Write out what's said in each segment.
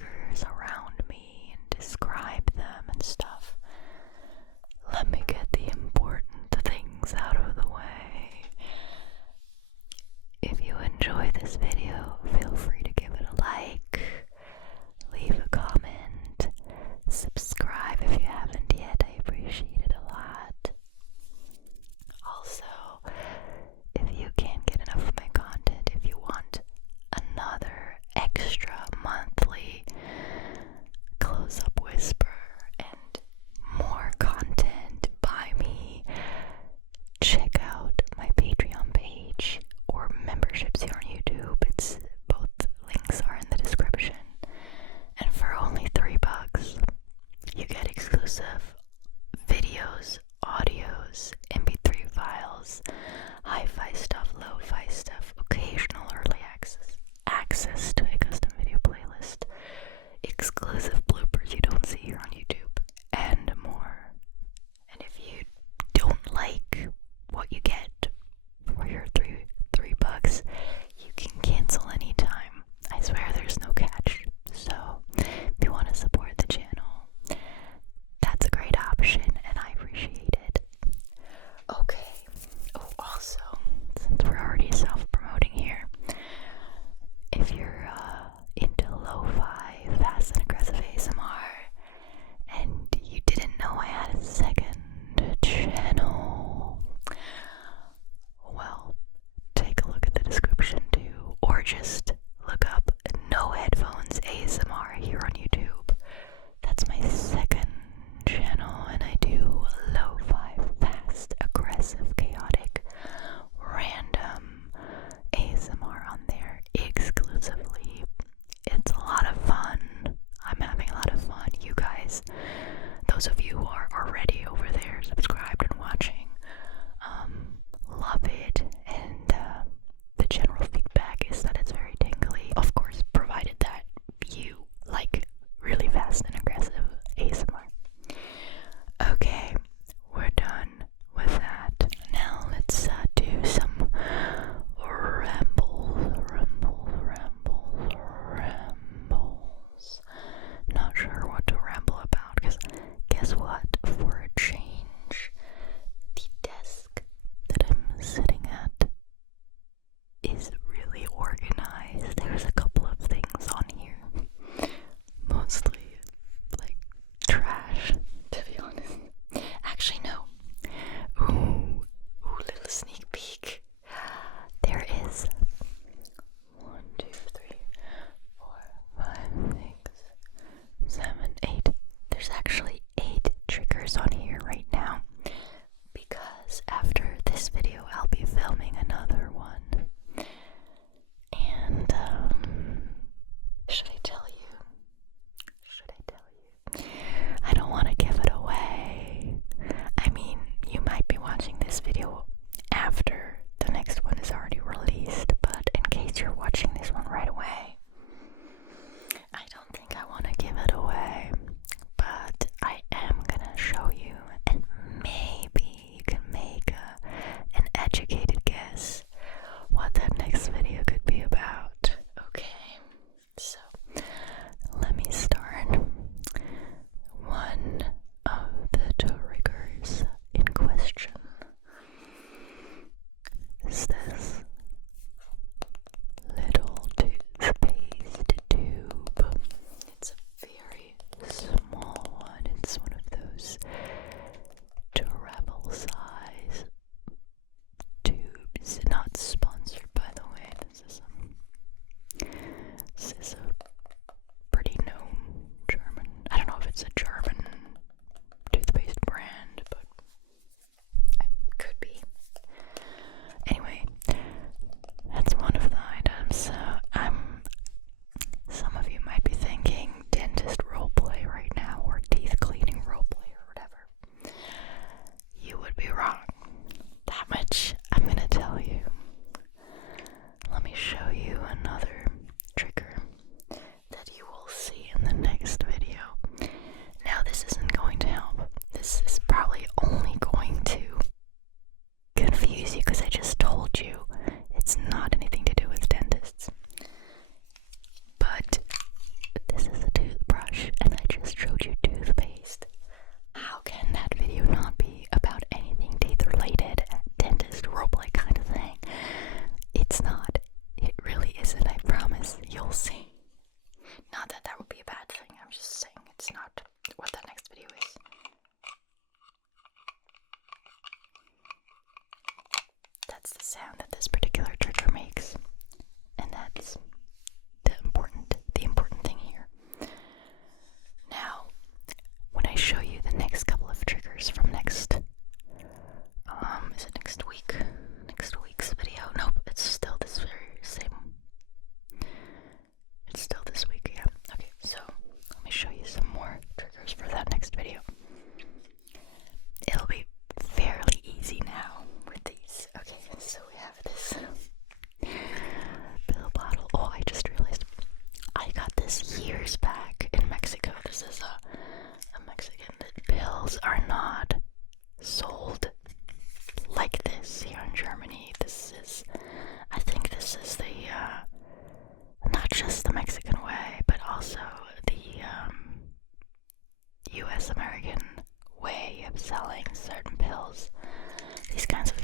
triggers around me and describe them and stuff, let me get the important things out of the way. If you enjoy this video, feel free to give it a like, leave a comment, subscribe if you haven't yet. I appreciate it a lot. Also, if you can't get enough of my content, if you want another extra monthly close-up whisper and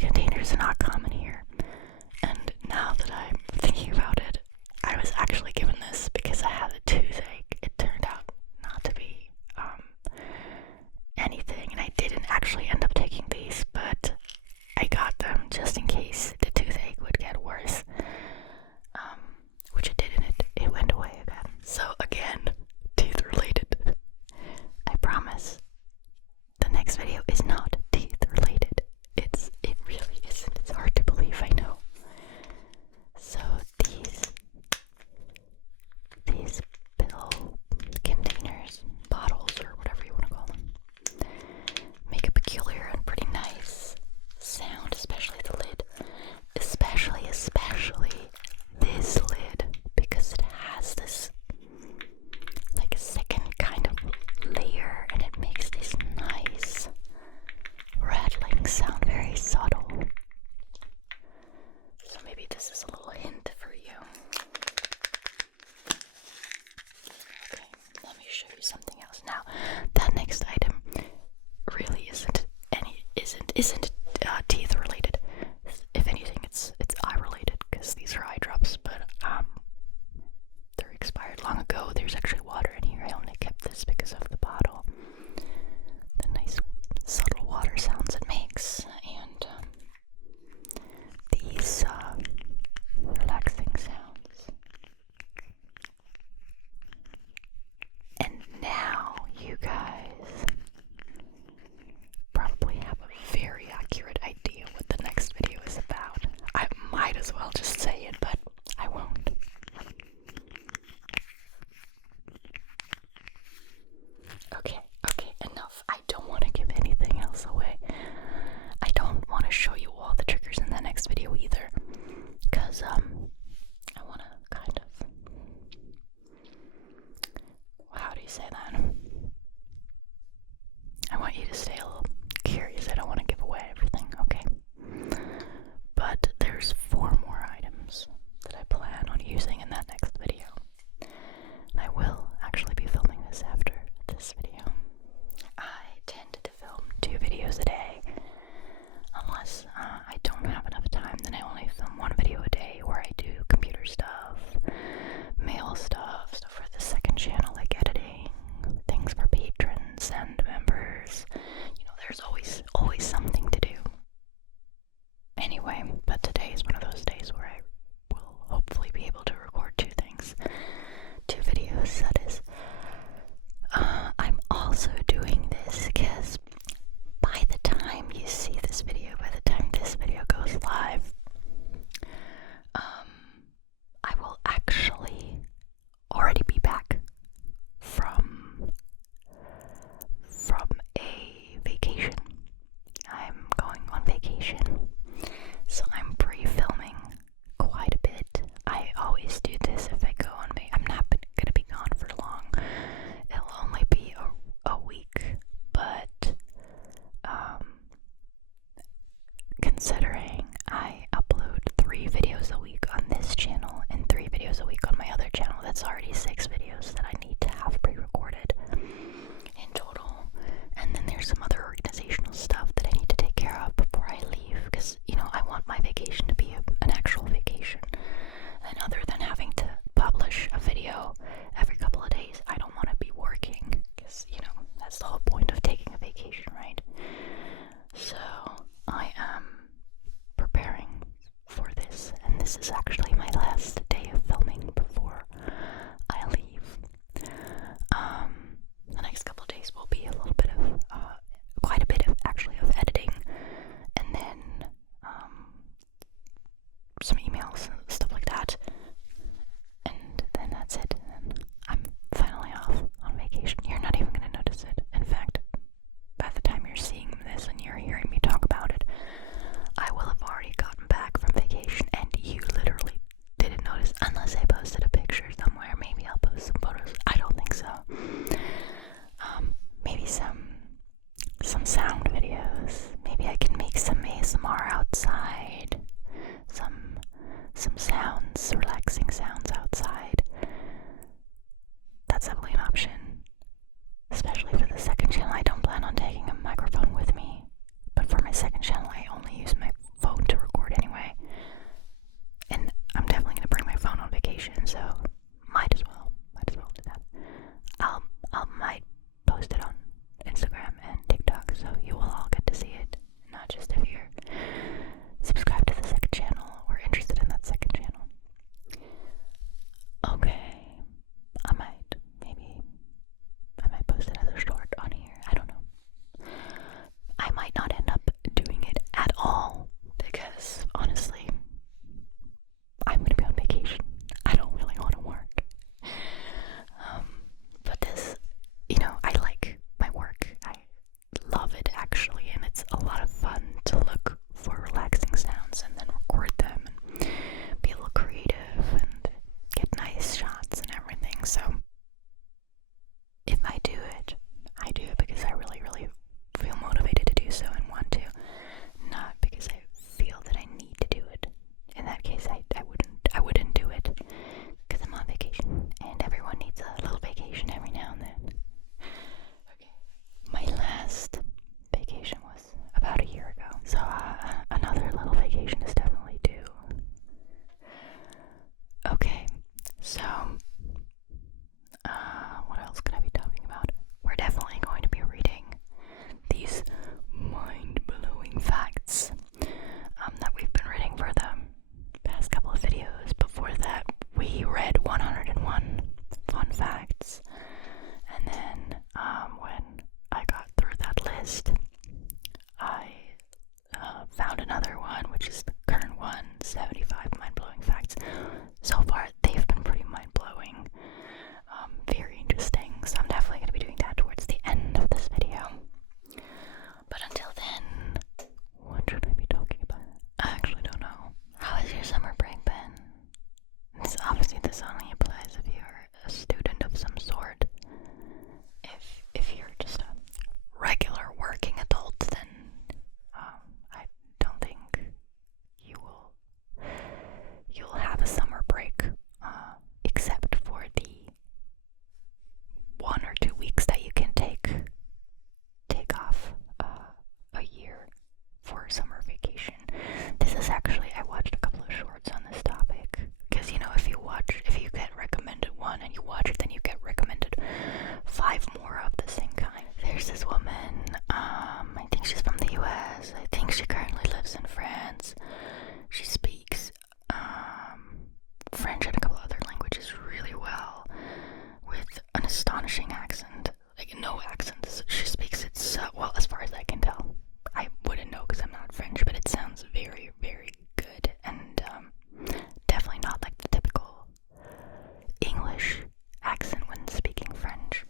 containers are not common here. And now that I'm thinking about it, I was actually given this because I had a toothache. It turned out not to be anything, and I didn't actually end up taking these, but I got them just in case the toothache would get worse, which it didn't. It went away again. So again, teeth related. I promise the next video is not teeth related. It really isn't. It's hard to believe, I know. So these pill containers, bottles, or whatever you want to call them, make a peculiar and pretty nice sound, especially the lid. Especially this lid, because it has this like a second kind of layer, and it makes this nice rattling sound, very subtle. So maybe this is a little hint for you. Okay, let me show you something else. Now, that next item really isn't teeth related. If anything, it's eye related, because these are eye drops, but they're expired long ago. There's actually water in here. I only kept this because of the bottle, the nice subtle water sounds it makes, and these relaxing sounds. And now you guys probably have a very accurate idea what the next video is about. I might as well just say it, but I won't. Okay, enough. I don't want to give anything else away. I don't want to show you all the triggers in the next video either, because I want to kind of, how do you say that? I want you to stay a little curious. I don't want to give away everything, okay? But there's 4 more items that I plan on using in that next video. And I will actually be filming this after this video. I tend to film 2 videos a day. Unless I don't have enough time, then I only film 1 video a day where I do computer stuff, mail stuff for the second channel, like editing, if I do it because I really, really feel motivated to do so and want to, not because I feel that I need to do it. In that case, I wouldn't do it because I'm on vacation, and everyone needs a little vacation every now and then. Okay. My last vacation was about a year ago, so another little vacation is definitely due. Okay, so what else could I be talking about? We're definitely going to be reading these mind-blowing facts that we've been reading for the past couple of videos. Before that, we read 101 fun facts, and then when I got through that list, I found another one, which is the current one, 75 mind-blowing facts. So far, they've been pretty mind-blowing, very interesting, so I'm definitely going to be doing that towards the end of this video. But until then, what should I be talking about? I actually don't know. How has your summer break been? Obviously this only applies if you're a student of some sort. If you're just a regular working adult, then I don't think you'll have a summer break, except for the 1 or 2 weeks that you can take off a year for summer vacation. This is actually, I watched a couple of shorts on this topic, because if you get recommended one and you watch it, then you get recommended 5 more of the same kind. There's this woman, I think she's from the US, I think she currently lives in France. She speaks French and a couple other languages really well, with an astonishing accent, like no accents. She speaks it so well, as far as I can tell. I wouldn't know because I'm not French, but it sounds very, very good, and definitely not like the typical English accent when speaking French.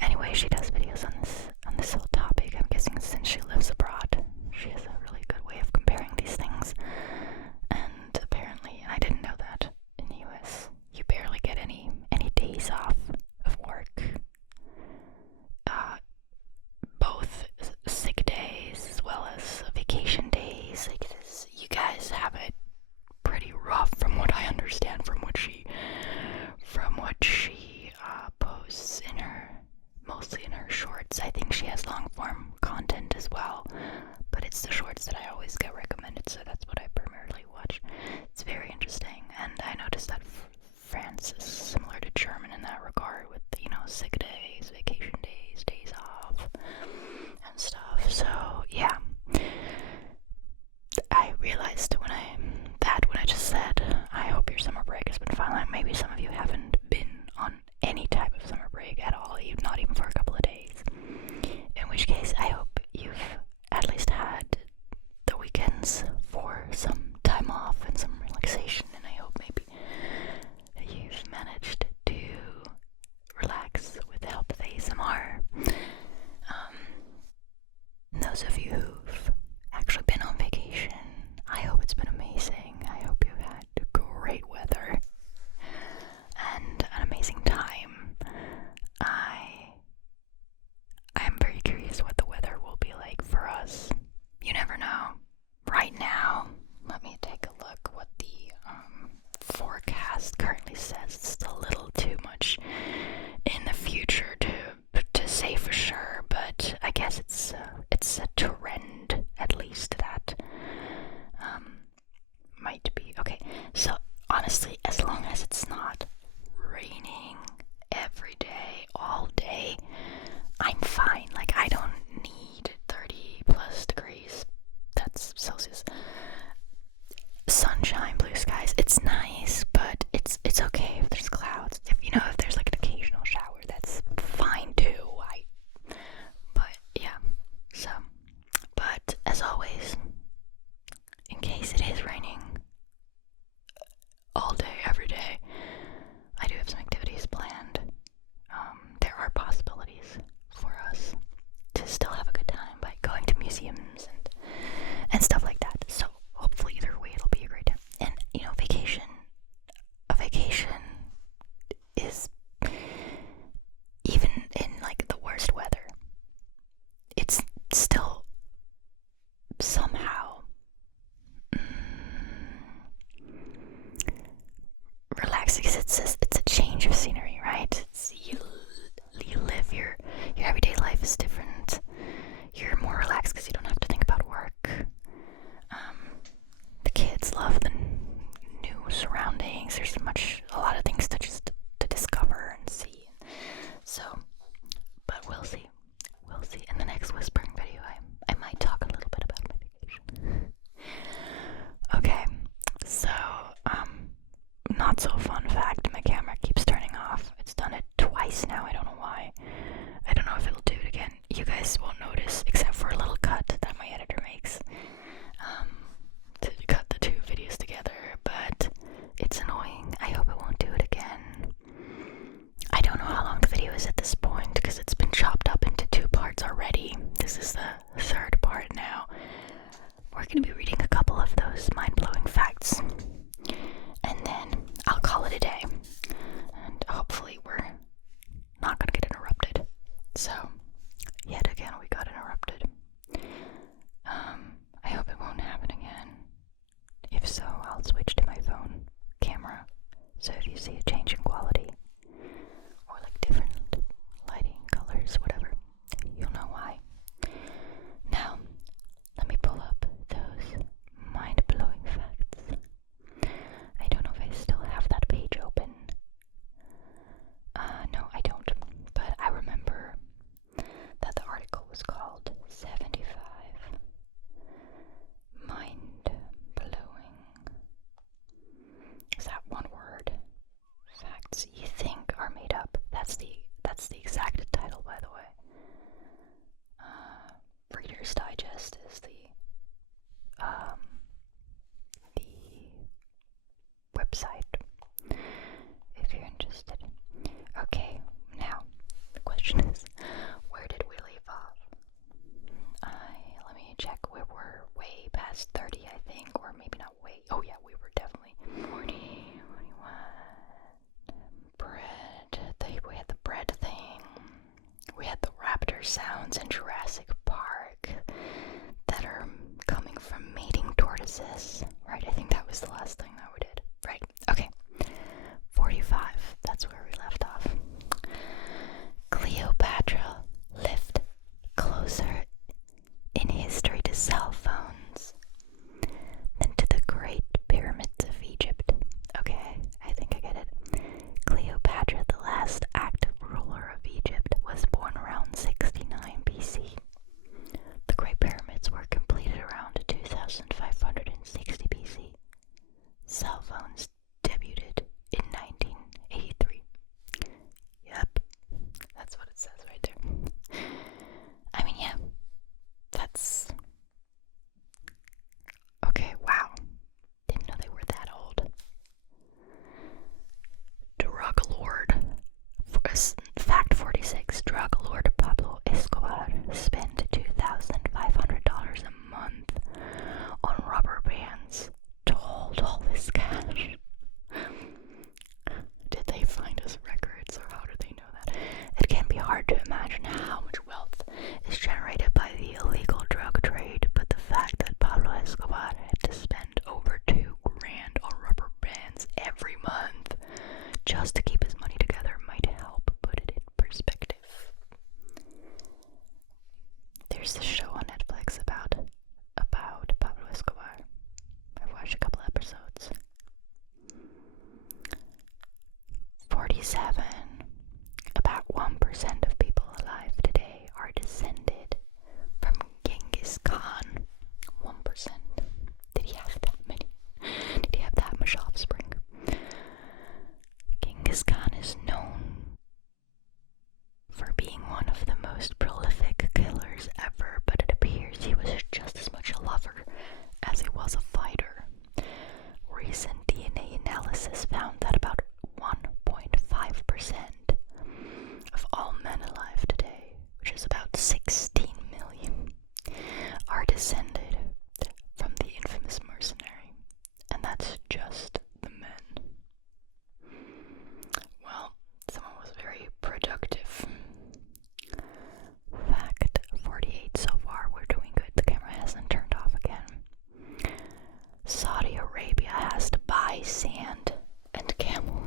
Anyway, she does videos on this whole topic. I'm guessing since she lives abroad, she has a really good way of comparing these things. And apparently, and I didn't know that, in the US, you barely get any days off of work. Both sick days as well as vacation days. Like, you guys have it pretty rough, from what I understand, from what she posts mostly in her shorts. I think she has long form content as well, but it's the shorts that I always get recommended, so that's what I primarily watch. It's very interesting, and I noticed that France is similar to German in that regard, with, sick days, vacation days, days off, and stuff. So yeah, I realized when I just said, I hope your summer break has been fun. Like, maybe some of you haven't been on any type of summer break at all, not even for a couple of days. In which case, I hope you've at least had the weekends for some time off and some relaxation, and I hope maybe you've managed to relax with I don't know if it'll do it again. You guys won't notice, except for a little cut that my editor makes to cut the two videos together, but it's annoying. I hope it won't do it again. I don't know how long the video is at this point because it's been chopped up into 2 parts already. This is the 3rd part now. We're going to be reading a couple of those mind-blowing facts, and then I'll call it a day, and hopefully we're not going to get interrupted. So, yet again we got interrupted. I hope it won't happen again. If so, I'll switch to my phone camera, so if you see a change in quality, or like different lighting, colors, whatever, you'll know why. Now, let me pull up those mind-blowing facts. I don't know if I still have that page open. No, I don't, but I remember that the article was called 75 Mind-Blowing. Is that one word? Facts you think are made up. That's the exact title, by the way. Reader's Digest is the website, if you're interested. Okay, now the question is, where did we leave off? Let me check. We were way past 30, I think, or maybe not way. Oh yeah, we were definitely 40, 41. Bread. We had the bread thing. We had the raptor sounds in Jurassic Park that are coming from mating tortoises. Right, I think that was the last thing that we did. Right, okay. 45, that's where we left off. Cleopatra lived closer in history to cell phones than to the Great Pyramids of Egypt. Okay, I think I get it. Cleopatra, the last active ruler of Egypt, was born around 69 BC. The Great Pyramids were completed around 2560 BC. Cell phones debuted in 1983. Yep, that's what it says right there. I mean, yeah, that's... Okay, wow. Didn't know they were that old. Drug lord. Fact 46. Drug lord Pablo Escobar spent $2,500 a month on rubber bands to hold all this cash. Did they find his records, or how did they know that? It can be hard to imagine how much wealth is generated by the illegal drug trade, but the fact that Pablo Escobar had to spend over $2,000 on rubber bands every month just to keep his money together might help put it in perspective. There's this show on Netflix about Pablo Escobar. I've watched a couple episodes. 47. About 1% of people alive today are descended from Genghis Khan. 1%. Did he have that many? Did he have that much offspring? Genghis Khan is known for being one of the most prolific killers ever, but it appears he was just as much a lover as he was a fighter. Recent DNA analysis found that about 1.5% of all men alive today, which is about 16 million, are descended from the infamous mercenary, and that's just the men. Well, someone was very productive. Fact 48. So far, we're doing good. The camera hasn't turned off again. Saudi Arabia has to buy sand and camel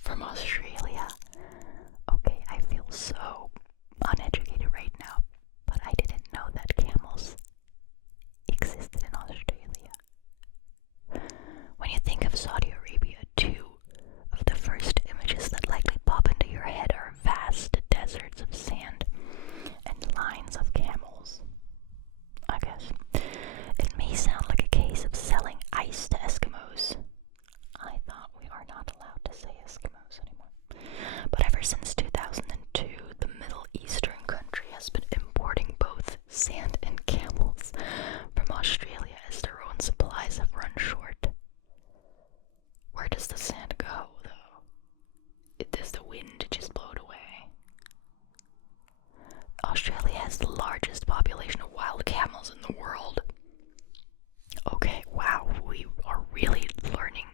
from Australia. Okay, I feel so uneducated right now, but I didn't know that camels existed in Australia. When you think of Saudi Arabia, two of the first images that likely pop into your head are vast deserts of sand and lines of camels. I guess it may sound like a case of selling ice to Eskimos. I thought we are not allowed to say Eskimos anymore. But ever since 2002, the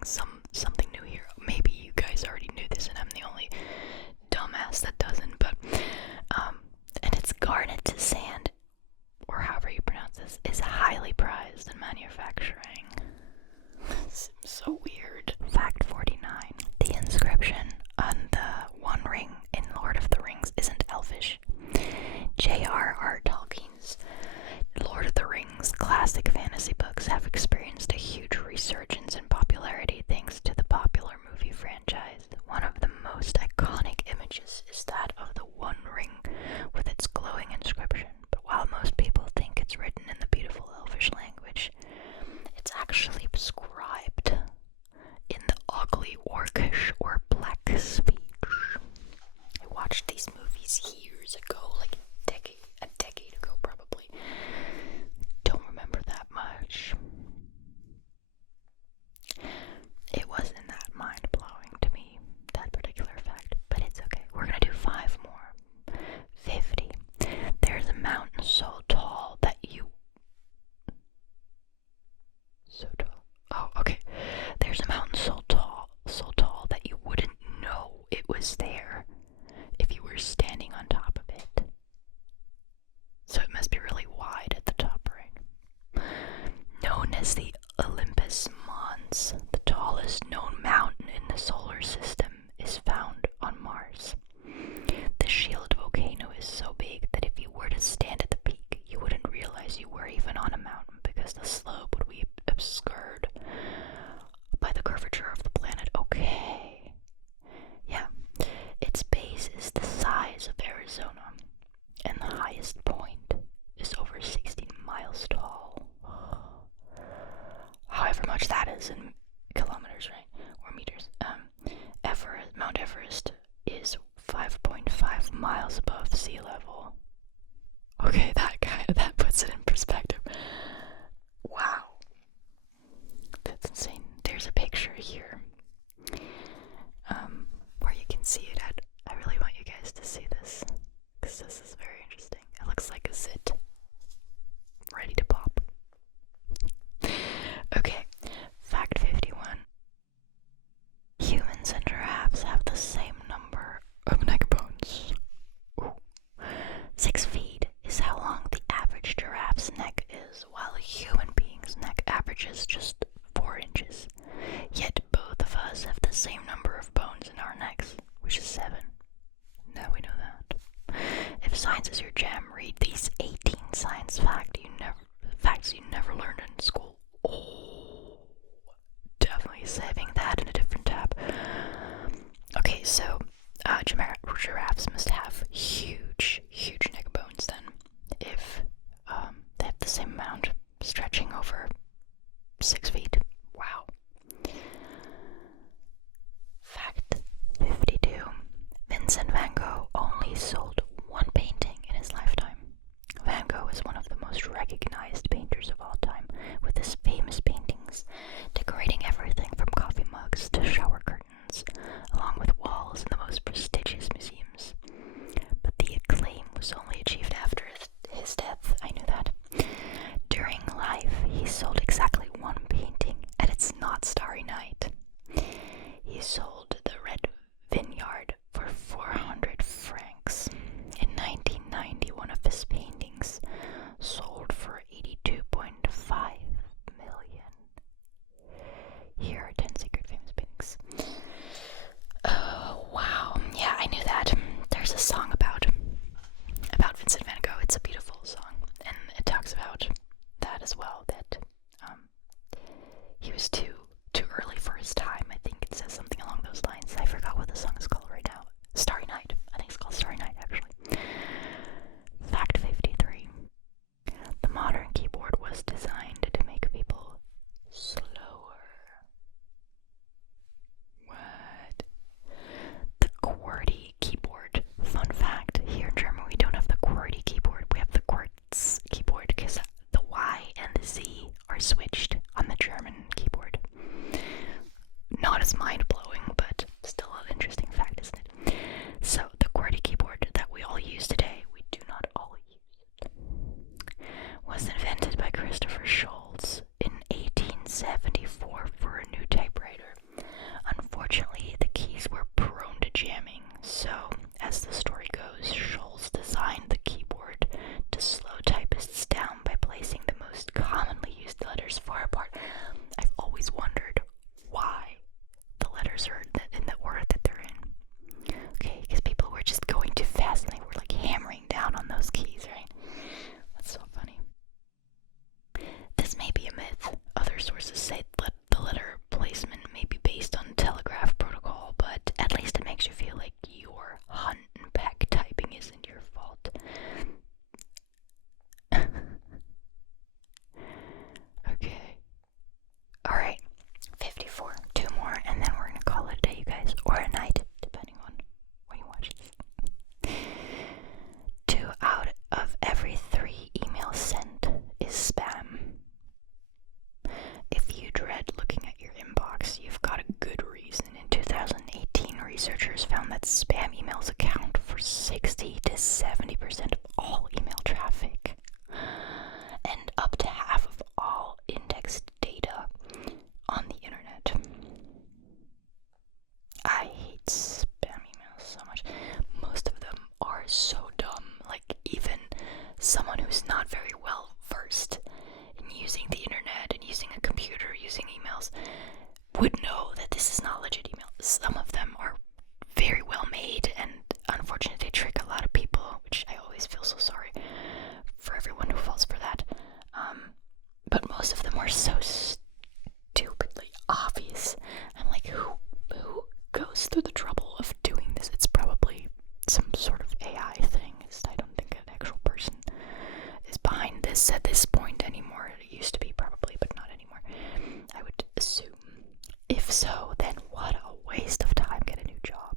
something new here. Maybe you guys already knew this and I'm the only dumbass that doesn't, but and it's garnet sand, or however you pronounce this, is highly prized in manufacturing. Seems so weird. Fact 49. The inscription on the One Ring in Lord of the Rings isn't elfish. J.R.R. Tolkien's Lord of the Rings classic fantasy books have experienced a huge resurgence in popularity thanks to the popular movie franchise. One of the most iconic images is that of the One Ring with its glowing inscription, but while most people think it's written in the beautiful elvish language, it's actually scribed in the ugly orcish or black speech. I watched these movies years ago, like a decade ago probably. Don't remember that much. It wasn't that mind-blowing to me, that particular fact, but it's okay. We're gonna do 5 more. 50. There's a mountain so tall that you... So tall. Oh, okay. There's a mountain so tall that you wouldn't know it was there if you were standing on top of it. So it must be really wide at the top, right? Known as the Olympus Mons, the tallest known mountain in the solar system is found on Mars. The shield volcano is so big that if you were to stand at the peak, you wouldn't realize you were even on a mountain because the slope would be obscured by the curvature of the planet. Okay. Yeah. Its base is the size of Arizona, and the highest point is over 16 miles tall. However much that is in kilometers, right? Or meters. Mount Everest is 5.5 miles above sea level. Okay, that puts it in perspective. Wow. That's insane. There's a picture here where you can see it at. I really want you guys to see this because this is very interesting. It looks like a zit ready to pop. Okay, fact 51. Humans and giraffes have the same number of neck bones. Ooh. 6 feet is how long the average giraffe's neck is, while a human being's neck averages just 4 inches. Yet both of us have the same number of bones in our necks, which is 7. Now we know that. If science is your jam, read these 18 science facts you never learned in school. Oh, definitely saving that in a different tab. Okay, so giraffes must have huge neck bones then, if they have the same amount stretching over 6 feet. Wow. Fact 52. Vincent van Gogh only sold 1 painting in his lifetime. Van Gogh is one of the most recognized painters of all time, with his famous paintings decorating everything from coffee mugs to shower curtains, along with walls in the most prestigious museums. But the acclaim was only achieved after his death. I knew that. During life, he sold exactly 1 painting at its not starry night. He sold The Red Vineyard for 400 francs. In 1990, one of his paintings sold for 82.5 million. Here are 10 secret famous paintings. Oh, wow. Yeah, I knew that. There's a song about 60 to 70% of all email traffic, and up to half of all indexed data on the internet. I hate spam emails so much. Most of them are so dumb. Like, even someone who's not very well versed in using the internet and using a computer, using emails, would know that this is not legit email. Some of them are very well made, and unfortunately they trick a lot of people, which I always feel so sorry for everyone who falls for that. But most of them are so stupidly obvious. I'm like, who goes through the trouble of doing this? It's probably some sort of AI thing. I don't think an actual person is behind this at this point anymore. It used to be probably, but not anymore, I would assume. If so, then what a waste of time. Get a new job.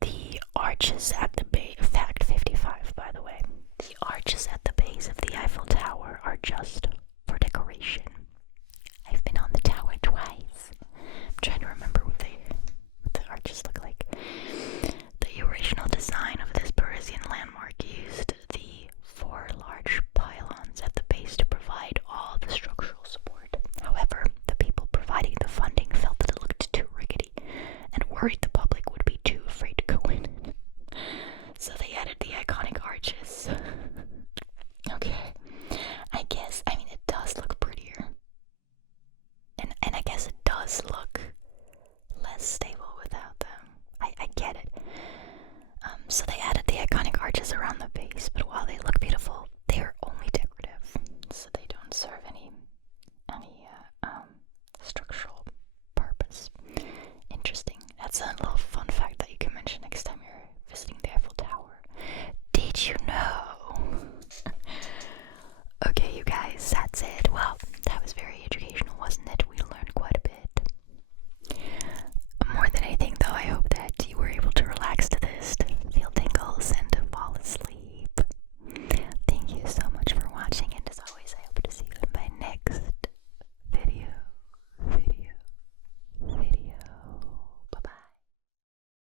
The arches at the base, fact 55 by the way, the arches at the base of the Eiffel Tower are just for decoration. I've been on the tower twice. I'm trying to remember what the arches look like. The original design of this Parisian landmark used the 4 large pylons at the base to provide all the structural support. However, the people providing the funding felt that it looked too rickety and worried the public would be too afraid to go in. So they added the iconic arches. Okay. I mean, it does look prettier. And I guess it does look less stable without them. I get it. So they added the iconic arches around